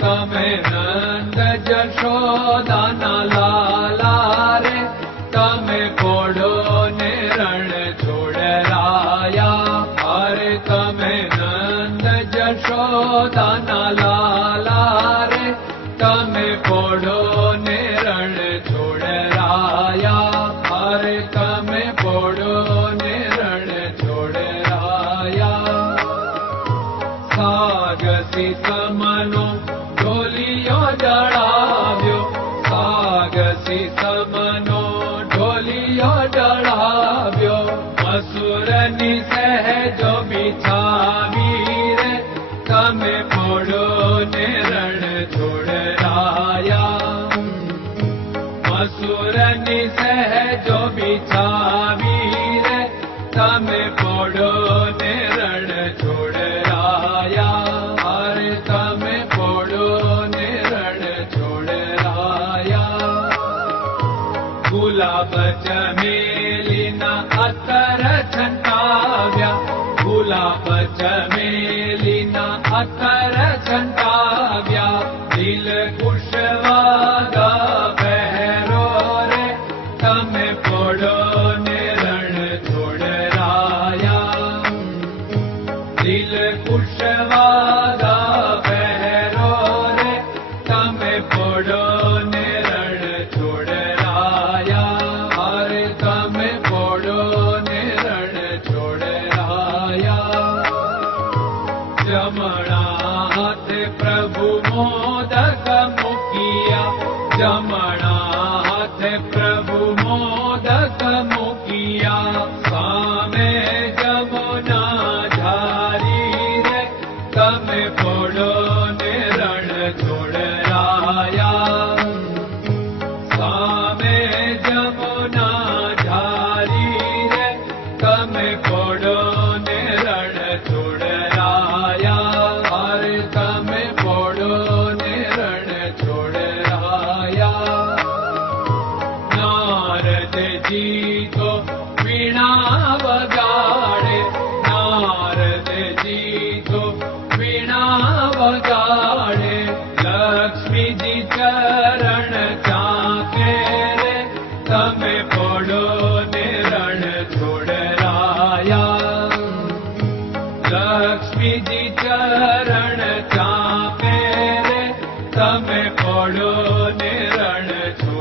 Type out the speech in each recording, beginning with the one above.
तमे नन्द जशोदना लाला रे तमे पोडो ने रण छोड़ छोडराया। हरे तमे नंद जशोदना लाला रे तमे पोडो ी तमे पडो निोडराया पडो निया गुलाबच जलिना अकर चण्टाव्या गुलाबमेलिना अकर चण्टाव्याल खुशवा Lord, शरण चापे रे तमे पड़ो निरण र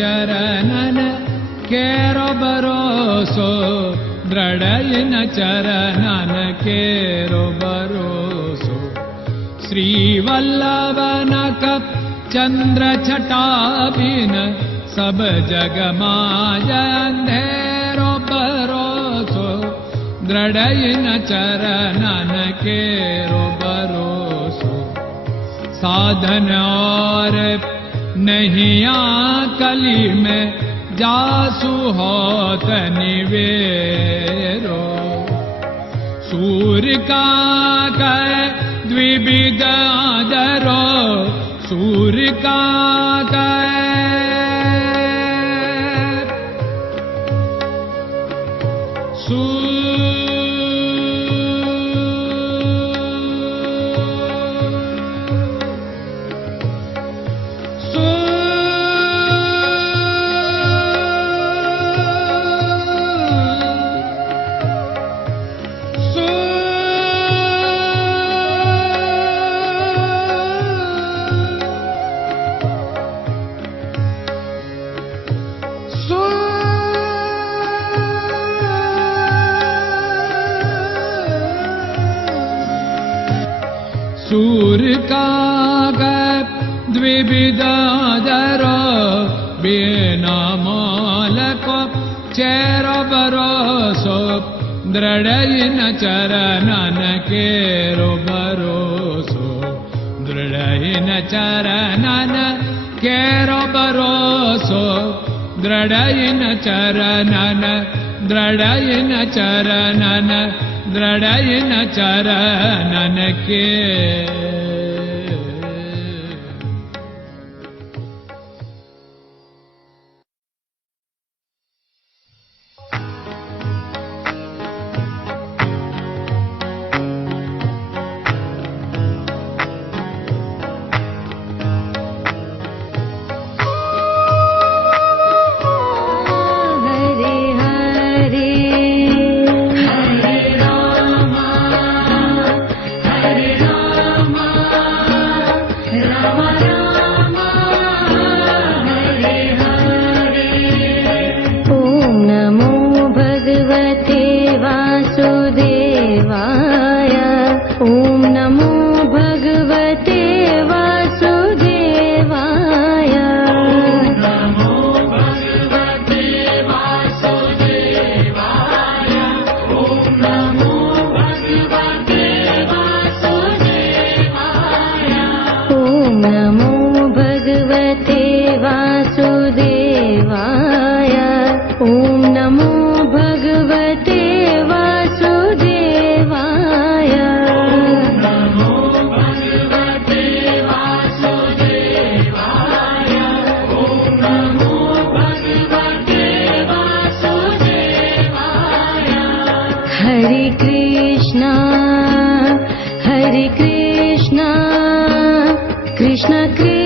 चरन केरो भरोसो द्रडयन चरन केरो भरोसो श्रीवल्लभ चन्द्र छटाभिन सब जगमा जन्धेरो भरोसो द्रढयन चरन केरो भरोसो साधन औरे या कली में जासु होत निवेरो। सूर्य का ह द्विविद आदरो दिविगादरो सूर्यका काग दविविधरो चेर भरोसो दृढयिन चरन दृढयिन चरन केरोबरोसो दृढयिन चरन दृढयिन चरन दृढयिन चरन के कृष्ण कृष्ण कृष्ण।